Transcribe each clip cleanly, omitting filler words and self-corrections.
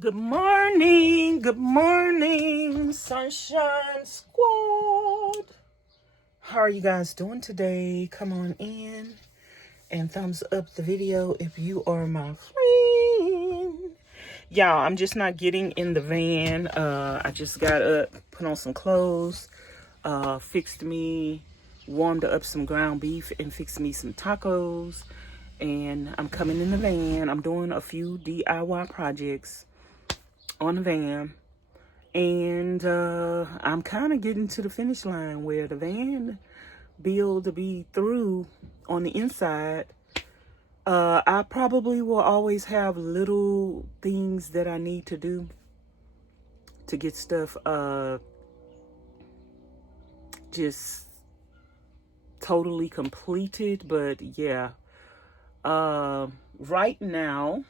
Good morning, Sunshine Squad. How are you guys doing today? Come on in and thumbs up the video if you are my friend. Y'all, I'm just not getting in the van. I just got up, put on some clothes, warmed up some ground beef and fixed me some tacos. And I'm coming in the van. I'm doing a few DIY projects on the van, and I'm kind of getting to the finish line where the van build to be through on the inside. I probably will always have little things that I need to do to get stuff just totally completed, but yeah, right now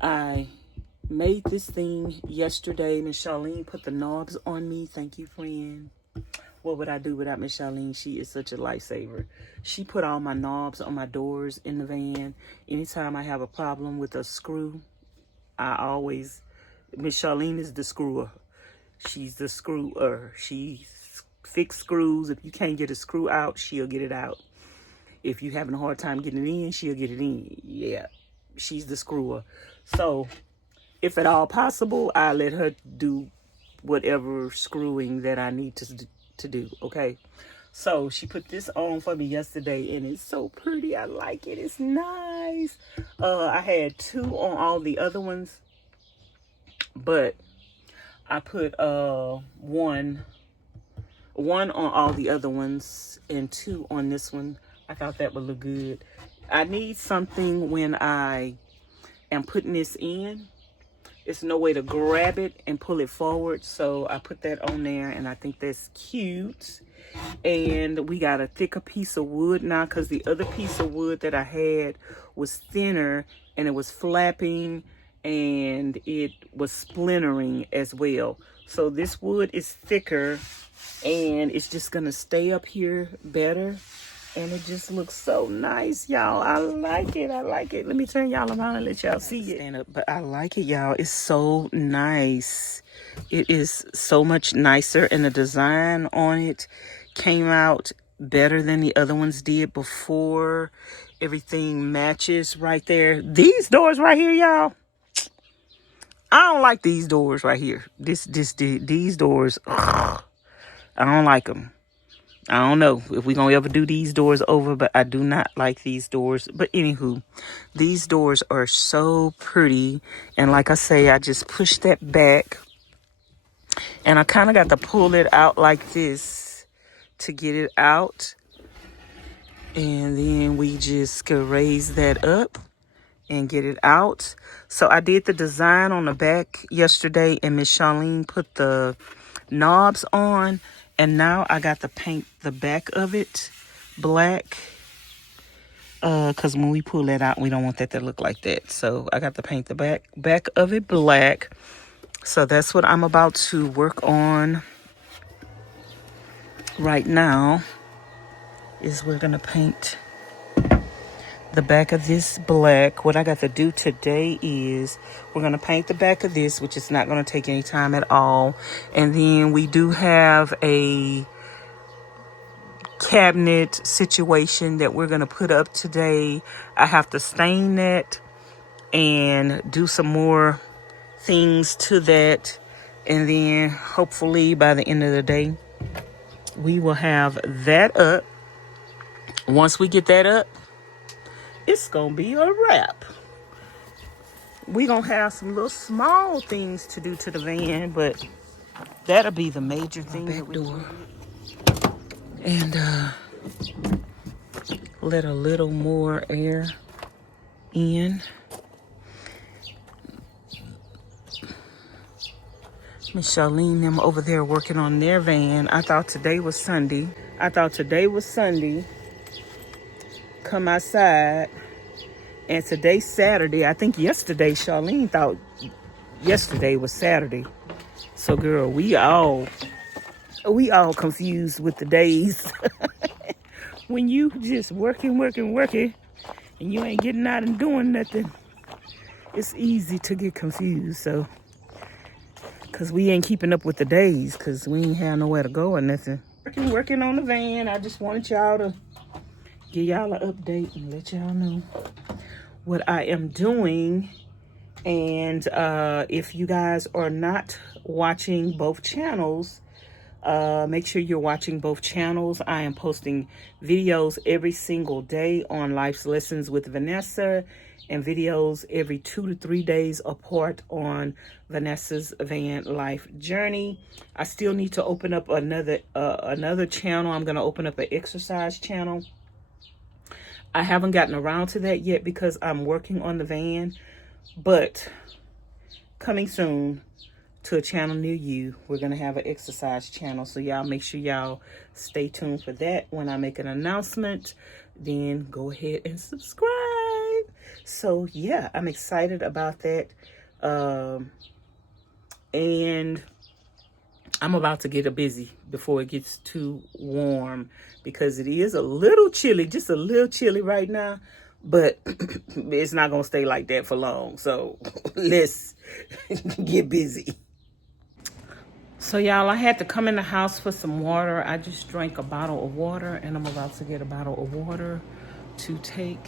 I made this thing yesterday. Miss Charlene put the knobs on me. Thank you, friend. What would I do without Miss Charlene? She is such a lifesaver. She put all my knobs on my doors in the van. Anytime I have a problem with a screw, Miss Charlene is the screwer. She's the screwer. She fix screws. If you can't get a screw out, she'll get it out. If you're having a hard time getting it in, she'll get it in. Yeah, she's the screwer. So if at all possible, I let her do whatever screwing that I need to do, okay? So she put this on for me yesterday, and it's so pretty. I like it. It's nice. I had two on all the other ones, but I put one on all the other ones and two on this one. I thought that would look good. I need something when I am putting this in. It's no way to grab it and pull it forward, so I put that on there, and I think that's cute. And we got a thicker piece of wood now, because the other piece of wood that I had was thinner, and it was flapping, and it was splintering as well. So this wood is thicker, and it's just gonna stay up here better. And it just looks so nice, y'all. I like it. Let me turn y'all around and let y'all see it. But I like it, y'all. It's so nice. It is so much nicer. And the design on it came out better than the other ones did before. Everything matches right there. These doors right here, y'all. I don't like these doors right here. These doors, ugh, I don't like them. I don't know if we're going to ever do these doors over, but I do not like these doors. But anywho, these doors are so pretty. And like I say, I just push that back. And I kind of got to pull it out like this to get it out. And then we just could raise that up and get it out. So I did the design on the back yesterday, and Miss Charlene put the knobs on. And now I got to paint the back of it black. Because when we pull that out, we don't want that to look like that. So I got to paint the back of it black. So that's what I'm about to work on right now. Is we're going to paint the back of this black. What I got to do today is we're going to paint the back of this, which is not going to take any time at all. And then we do have a cabinet situation that we're going to put up today. I have to stain that and do some more things to that. And then hopefully by the end of the day, we will have that up. Once we get that up, it's going to be a wrap. We're going to have some little small things to do to the van, but that'll be the major thing. Back door. And let a little more air in. Miss Charlene them over there working on their van. I thought today was Sunday. Come outside. And today's Saturday. I think yesterday Charlene thought yesterday was Saturday. So girl, we all confused with the days. When you just working, and you ain't getting out and doing nothing. it's easy to get confused. So, because we ain't keeping up with the days, because we ain't have nowhere to go or nothing. Working on the van. I just wanted y'all to give y'all an update and let y'all know what I am doing. And if you guys are not watching both channels, make sure you're watching both channels. I am posting videos every single day on Life's Lessons with Vanessa, and videos every 2 to 3 days apart on Vanessa's Van Life Journey. I still need to open up another channel. I'm going to open up an exercise channel. I haven't gotten around to that yet because I'm working on the van, but coming soon to a channel near you, we're going to have an exercise channel. So y'all make sure y'all stay tuned for that. When I make an announcement, then go ahead and subscribe. So yeah, I'm excited about that. And I'm about to get busy before it gets too warm, because it is a little chilly, just a little chilly right now, but it's not going to stay like that for long. So let's get busy. So y'all, I had to come in the house for some water. I just drank a bottle of water, and I'm about to get a bottle of water to take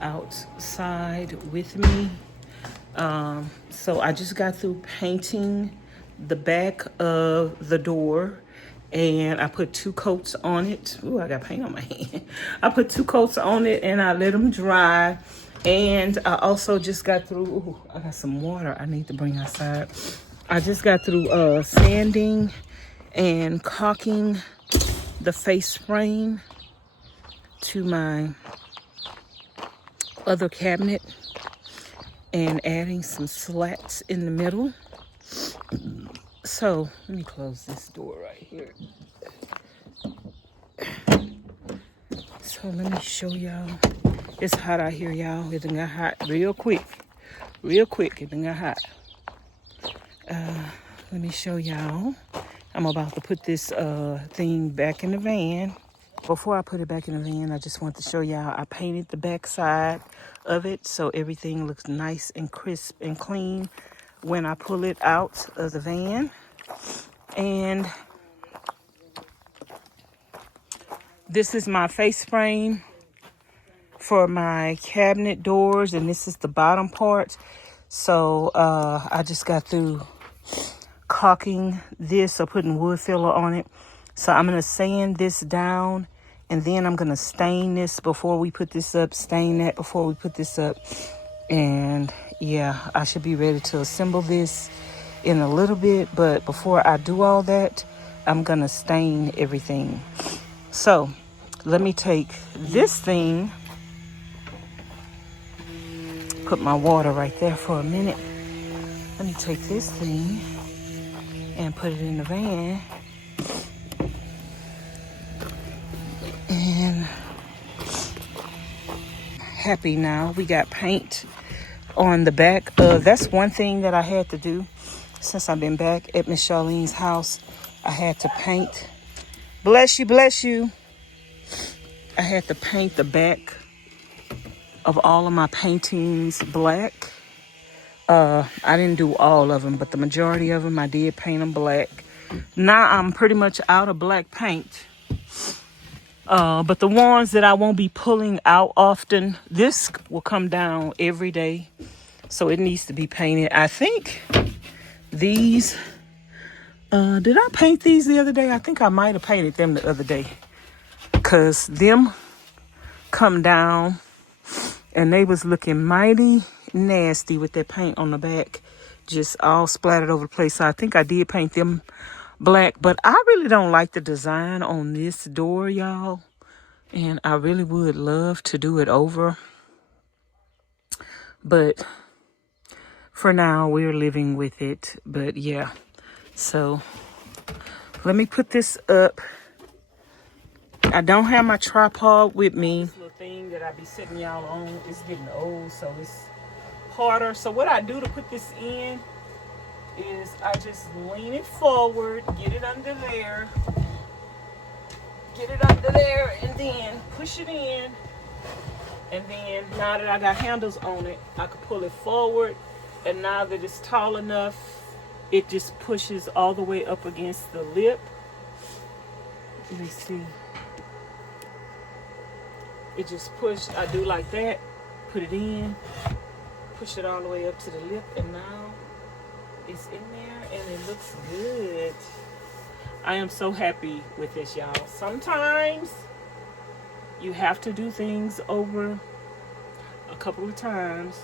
outside with me. So I just got through painting the back of the door, and I put 2 coats on it. Ooh, I got paint on my hand. I put 2 coats on it, and I let them dry. And I also just got through, ooh, I got some water I need to bring outside. I just got through sanding and caulking the face frame to my other cabinet and adding some slats in the middle. So let me close this door right here. So let me show y'all. It's hot out here, y'all. It done got hot real quick. Real quick, it done got hot. Let me show y'all. I'm about to put this thing back in the van. Before I put it back in the van, I just want to show y'all I painted the back side of it so everything looks nice and crisp and clean when I pull it out of the van. And this is my face frame for my cabinet doors, and this is the bottom part. So I just got through caulking this or putting wood filler on it. So I'm going to sand this down, and then I'm going to stain this before we put this up, stain that before we put this up. And yeah, I should be ready to assemble this in a little bit. But before I do all that, I'm going to stain everything. So let me take this thing, put my water right there for a minute. Let me take this thing and put it in the van. And happy now. We got paint on the back. That's one thing that I had to do since I've been back at Miss Charlene's house. I had to paint. Bless you, bless you. I had to paint the back of all of my paintings black. I didn't do all of them, but the majority of them I did paint them black. Now I'm pretty much out of black paint. But the ones that I won't be pulling out often, this will come down every day. So it needs to be painted. I think these, did I paint these the other day? I think I might have painted them the other day. Because them come down and they was looking mighty nasty with that paint on the back. Just all splattered over the place. So I think I did paint them black. But I really don't like the design on this door, y'all. And I really would love to do it over. But for now, we're living with it. But yeah. So let me put this up. I don't have my tripod with me. This little thing that I be sitting y'all on is getting old, so it's harder. So what I do to put this in is I just lean it forward, get it under there, and then push it in. And then now that I got handles on it, I can pull it forward. And now that it's tall enough, it just pushes all the way up against the lip. Let me see. It just pushed. I do like that. Put it in. Push it all the way up to the lip. And now it's in there and it looks good. I am so happy with this, y'all. Sometimes you have to do things over a couple of times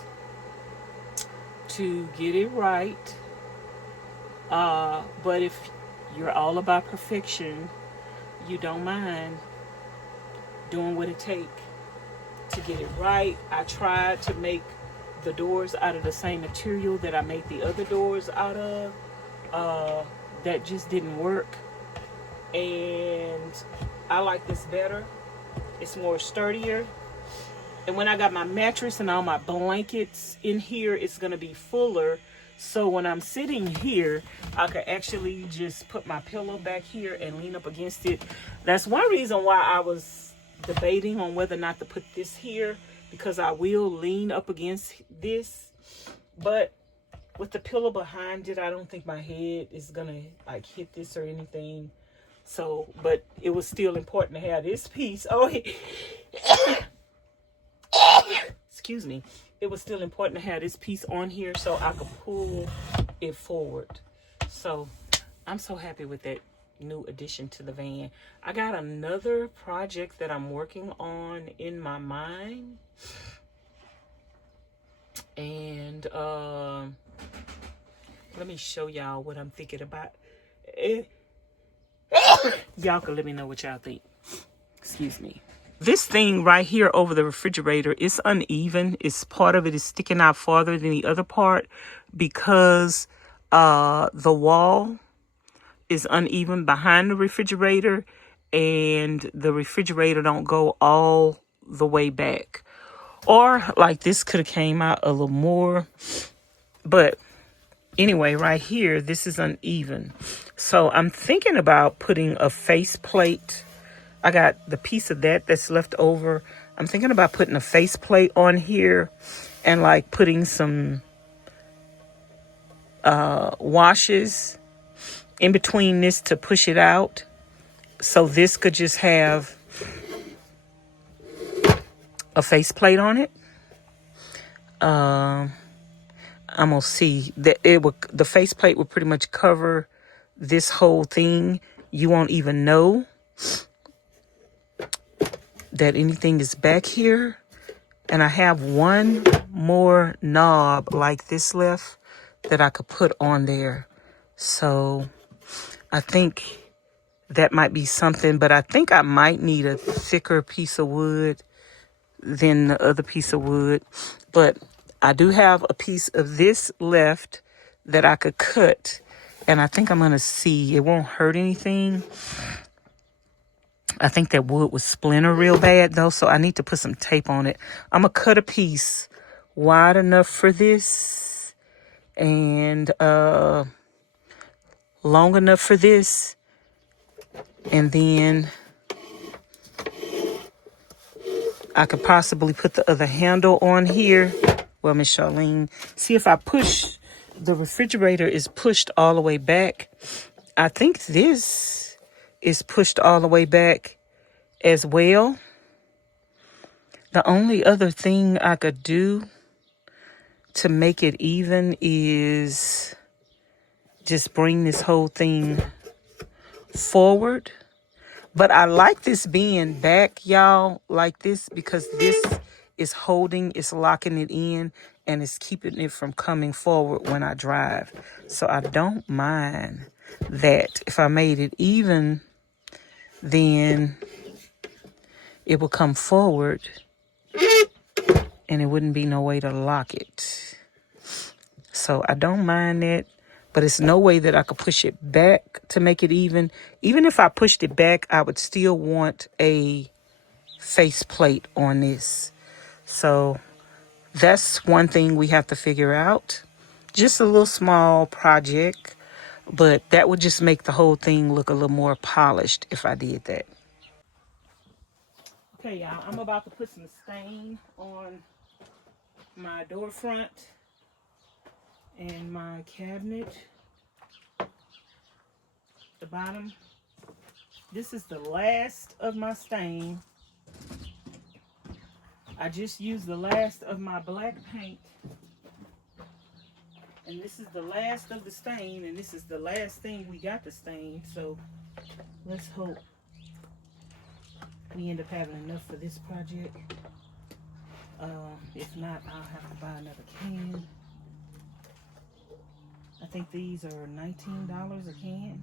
to get it right. But if you're all about perfection, you don't mind doing what it takes to get it right. I tried to make the doors out of the same material that I made the other doors out of. That just didn't work. And I like this better. It's more sturdier. And when I got my mattress and all my blankets in here, it's going to be fuller. So when I'm sitting here, I could actually just put my pillow back here and lean up against it. That's one reason why I was debating on whether or not to put this here, because I will lean up against this. But with the pillow behind it, I don't think my head is going to like hit this or anything. So, but it was still important to have this piece. Oh, excuse me. It was still important to have this piece on here so I could pull it forward. So I'm so happy with that new addition to the van. I got another project that I'm working on in my mind. And let me show y'all what I'm thinking about. Y'all can let me know what y'all think. Excuse me. This thing right here over the refrigerator is uneven. It's part of it is sticking out farther than the other part because the wall is uneven behind the refrigerator and the refrigerator don't go all the way back. Or like this could have came out a little more. But anyway, right here, this is uneven. So I'm thinking about putting a face plate. I got the piece of that that's left over. I'm thinking about putting a face plate on here and like putting some washes in between this to push it out. So this could just have a face plate on it. I'm gonna see that the face plate will pretty much cover this whole thing. You won't even know that anything is back here. And I have one more knob like this left that I could put on there. So I think that might be something, but I think I might need a thicker piece of wood than the other piece of wood. But I do have a piece of this left that I could cut. And I think I'm going to see. It won't hurt anything. I think that wood would splinter real bad, though, so I need to put some tape on it. I'm going to cut a piece wide enough for this and long enough for this. And then I could possibly put the other handle on here. Well, Miss Charlene, see if I push, the refrigerator is pushed all the way back. I think this is pushed all the way back as well. The only other thing I could do to make it even is just bring this whole thing forward. But I like this being back, y'all, like this, because this is holding, it's locking it in, and it's keeping it from coming forward when I drive. So I don't mind that. If I made it even, then it will come forward and it wouldn't be no way to lock it. So I don't mind that, but it's no way that I could push it back to make it even. Even if I pushed it back, I would still want a face plate on this. So that's one thing we have to figure out. Just a little small project, but that would just make the whole thing look a little more polished if I did that. Okay, y'all, I'm about to put some stain on my door front and my cabinet, the bottom. This is the last of my stain. I just used the last of my black paint. And this is the last of the stain, and this is the last thing we got to stain. So let's hope we end up having enough for this project. If not, I'll have to buy another can. I think these are $19 a can.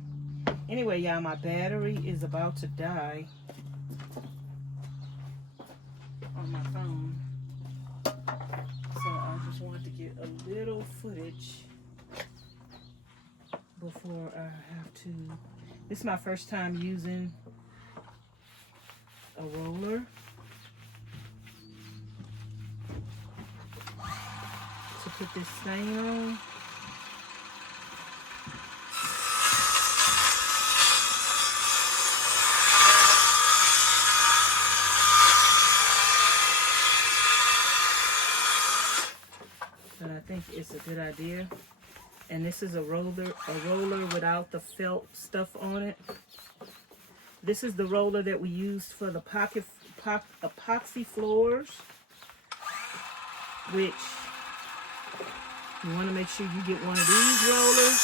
Anyway, y'all, my battery is about to die on my phone. So I just wanted to get a little footage before I have to. This is my first time using a roller to put this stain on. But I think it's a good idea. And this is a roller without the felt stuff on it. This is the roller that we used for the epoxy floors, which you want to make sure you get one of these rollers.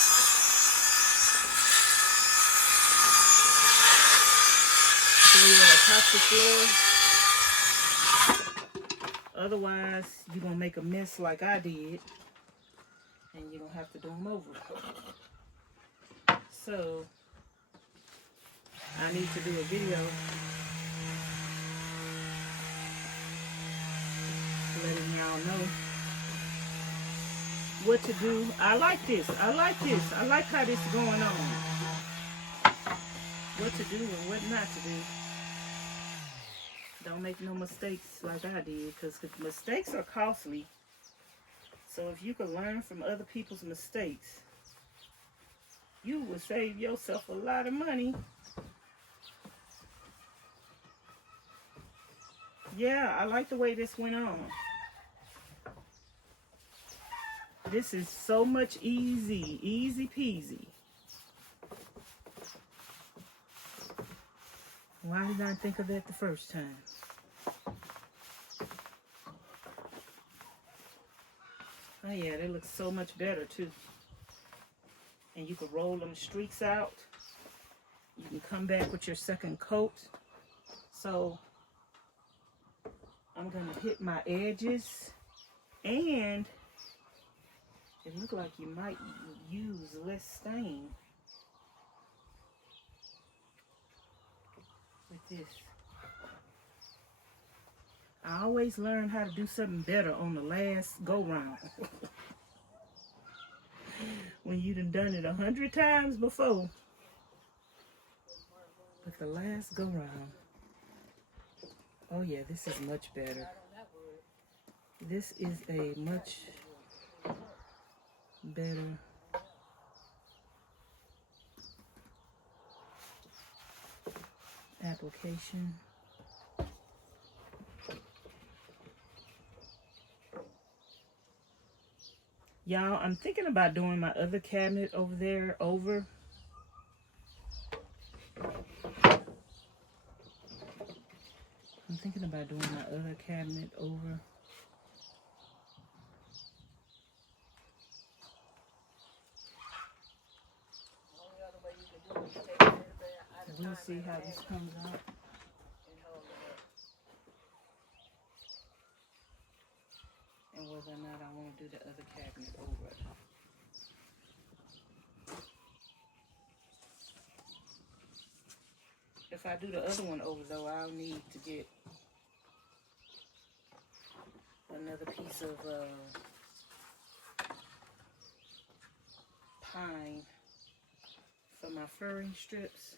For your epoxy floor. Otherwise, you're going to make a mess like I did, and you're going to have to do them over. So, I need to do a video letting y'all know what to do. I like this. I like this. I like how this is going on. What to do and what not to do. Don't make no mistakes like I did, because mistakes are costly. So if you could learn from other people's mistakes, you will save yourself a lot of money. Yeah, I like the way this went on. This is so much easy peasy. Why did I think of that the first time? Oh yeah, they look so much better too. And you can roll them streaks out. You can come back with your second coat. So I'm gonna hit my edges, and it looks like you might use less stain with this. I always learn how to do something better on the last go round. When you done it 100 times before. But the last go round. Oh yeah, this is much better. This is a much better application. Y'all, I'm thinking about doing my other cabinet over there over. I'm thinking about doing my other cabinet over. We'll see how this comes out. And whether or not I want to do the other cabinet over. If I do the other one over though, I'll need to get another piece of pine for my furring strips.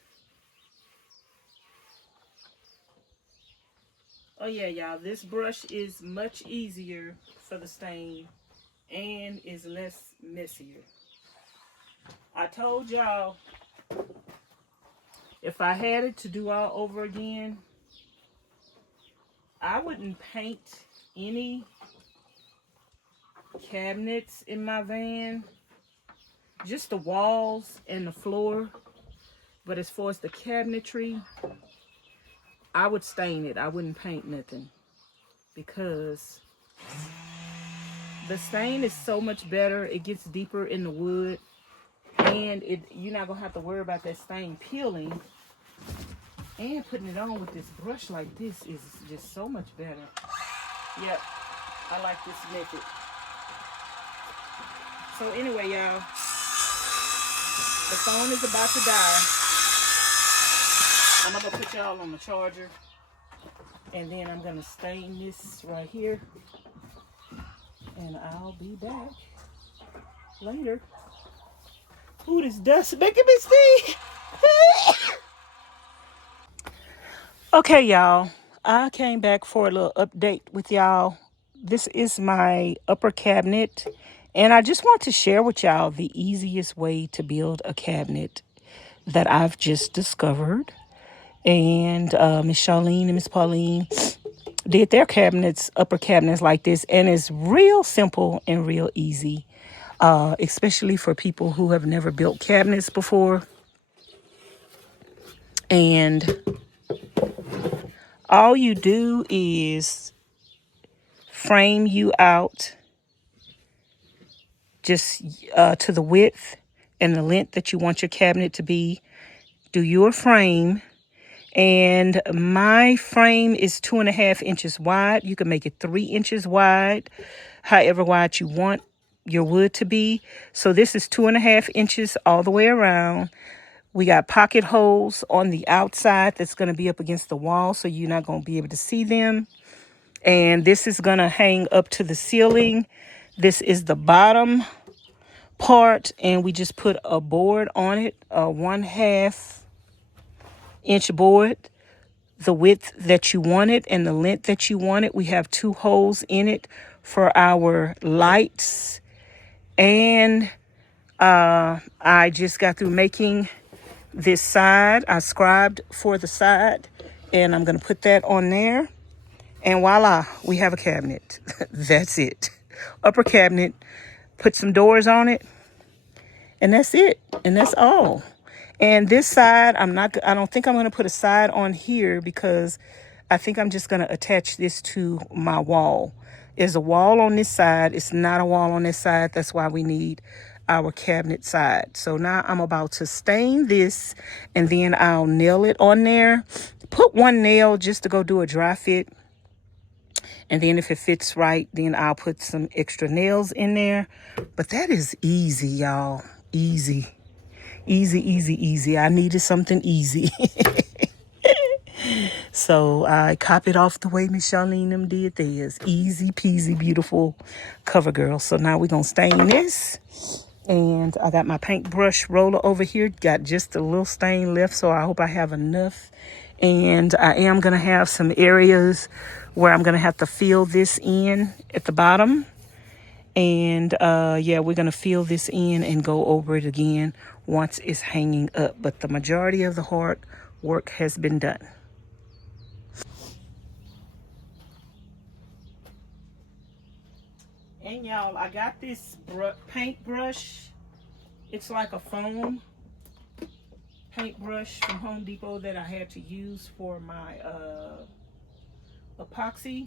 Oh yeah, y'all, this brush is much easier for the stain and is less messier. I told y'all if I had it to do all over again, I wouldn't paint any cabinets in my van, just the walls and the floor. But as far as the cabinetry, I would stain it. I wouldn't paint nothing, because the stain is so much better. It gets deeper in the wood, and you're not gonna have to worry about that stain peeling. And putting it on with this brush like this is just so much better. Yep, I like this method. So anyway, y'all, the phone is about to die. I'm gonna put y'all on the charger, and then I'm gonna stain this right here, and I'll be back later. Ooh, this dust making me sneeze. Okay, y'all, I came back for a little update with y'all. This is my upper cabinet, and I just want to share with y'all the easiest way to build a cabinet that I've just discovered. And Miss Charlene and Miss Pauline did their cabinets, upper cabinets like this, and it's real simple and real easy, especially for people who have never built cabinets before. And all you do is frame you out just to the width and the length that you want your cabinet to be. Do your frame. And my frame is 2.5 inches wide. You can make it 3 inches wide, however wide you want your wood to be. So this is 2.5 inches all the way around. We got pocket holes on the outside that's going to be up against the wall, so you're not going to be able to see them. And this is going to hang up to the ceiling. This is the bottom part, and we just put a board on it, a 1/2 inch board, the width that you want it and the length that you want it. We have 2 holes in it for our lights. And I just got through making this side. I scribed for the side, and I'm going to put that on there. And voila, we have a cabinet. That's it. Upper cabinet, put some doors on it, and that's it. And that's all. And this side, I don't think I'm going to put a side on here, because I think I'm just going to attach this to my wall. There's a wall on this side. It's not a wall on this side. That's why we need our cabinet side. So now I'm about to stain this, and then I'll nail it on there. Put 1 nail just to go do a dry fit. And then if it fits right, then I'll put some extra nails in there. But that is easy, y'all. Easy. Easy, easy, easy. I needed something easy. So I copied off the way Miss Charlene them did theirs. Easy peasy, beautiful cover girl. So now we're going to stain this. And I got my paintbrush roller over here. Got just a little stain left, so I hope I have enough. And I am going to have some areas where I'm going to have to fill this in at the bottom. And yeah, we're going to fill this in and go over it again once it's hanging up. But the majority of the hard work has been done. And y'all, I got this paintbrush. It's like a foam paintbrush from Home Depot that I had to use for my epoxy.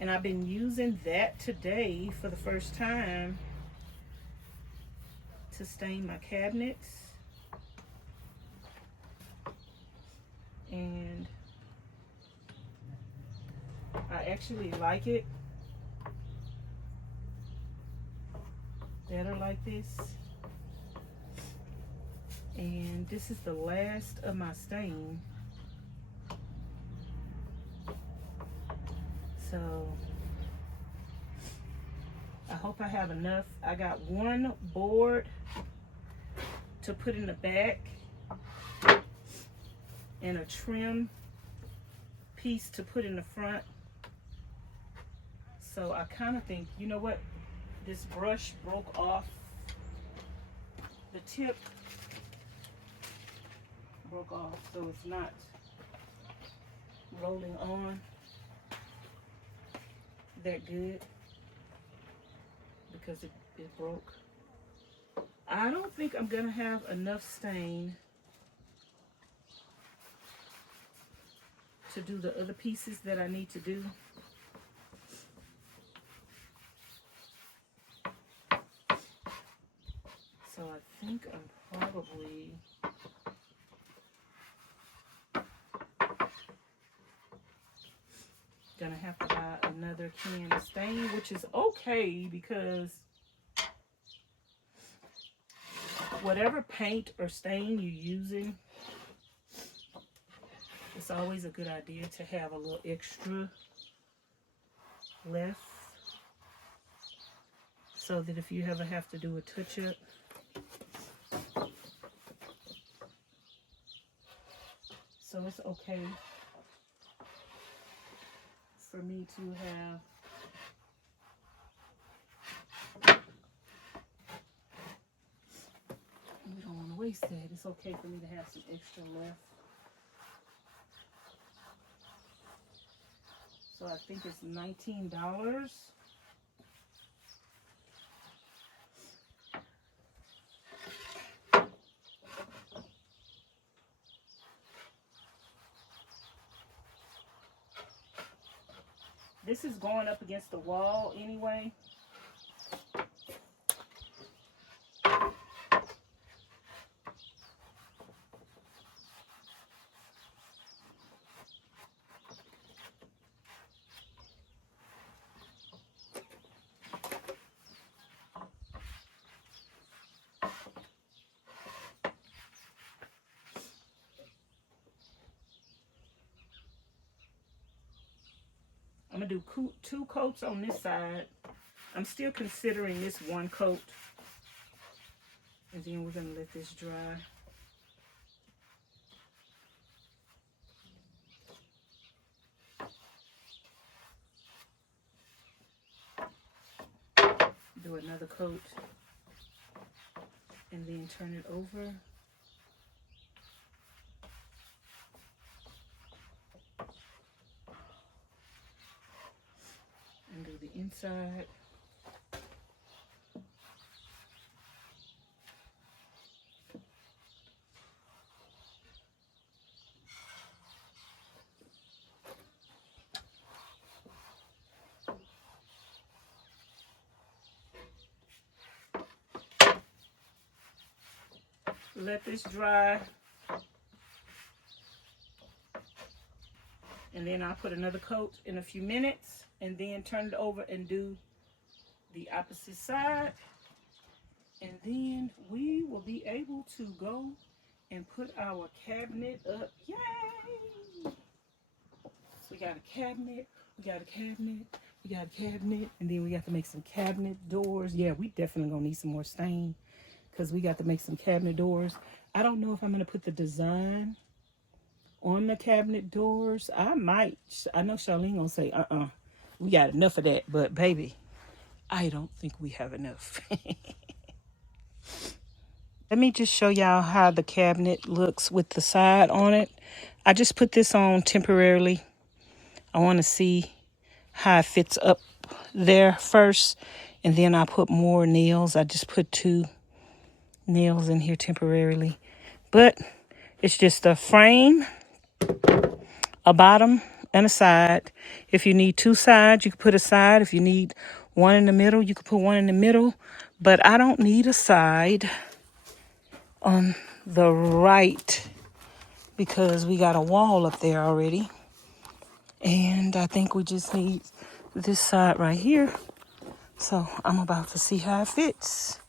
And I've been using that today for the first time to stain my cabinets. And I actually like it better like this. And this is the last of my stain. So I hope I have enough. I got 1 board to put in the back and a trim piece to put in the front. So I kind of think, you know what? This brush broke off. The tip broke off, so it's not rolling on that good because it broke. I don't think I'm gonna have enough stain to do the other pieces that I need to do. So I think I'm probably gonna have to buy another can of stain, which is okay because whatever paint or stain you're using, it's always a good idea to have a little extra left so that if you ever have to do a touch-up, so it's okay for me to have we don't want to waste that. It's okay for me to have some extra left. So I think it's $19. This is going up against the wall anyway. I'm gonna do 2 coats on this side. I'm still considering this 1 coat. And then we're gonna let this dry. Do another coat. And then turn it over. And do the inside. Let this dry. And then I'll put another coat in a few minutes and then turn it over and do the opposite side. And then we will be able to go and put our cabinet up. Yay! So we got a cabinet, we got a cabinet, we got a cabinet, and then we got to make some cabinet doors. Yeah, we definitely gonna need some more stain because we got to make some cabinet doors. I don't know if I'm gonna put the design on the cabinet doors. I might. I know Charlene gonna say, we got enough of that, but baby, I don't think we have enough. Let me just show y'all how the cabinet looks with the side on it. I just put this on temporarily. I want to see how it fits up there first, and then I'll put more nails. I just put 2 nails in here temporarily, but it's just a frame, a bottom, and a side. If you need 2 sides, you can put a side. If you need 1 in the middle, you can put 1 in the middle. But I don't need a side on the right because we got a wall up there already. And I think we just need this side right here. So I'm about to see how it fits.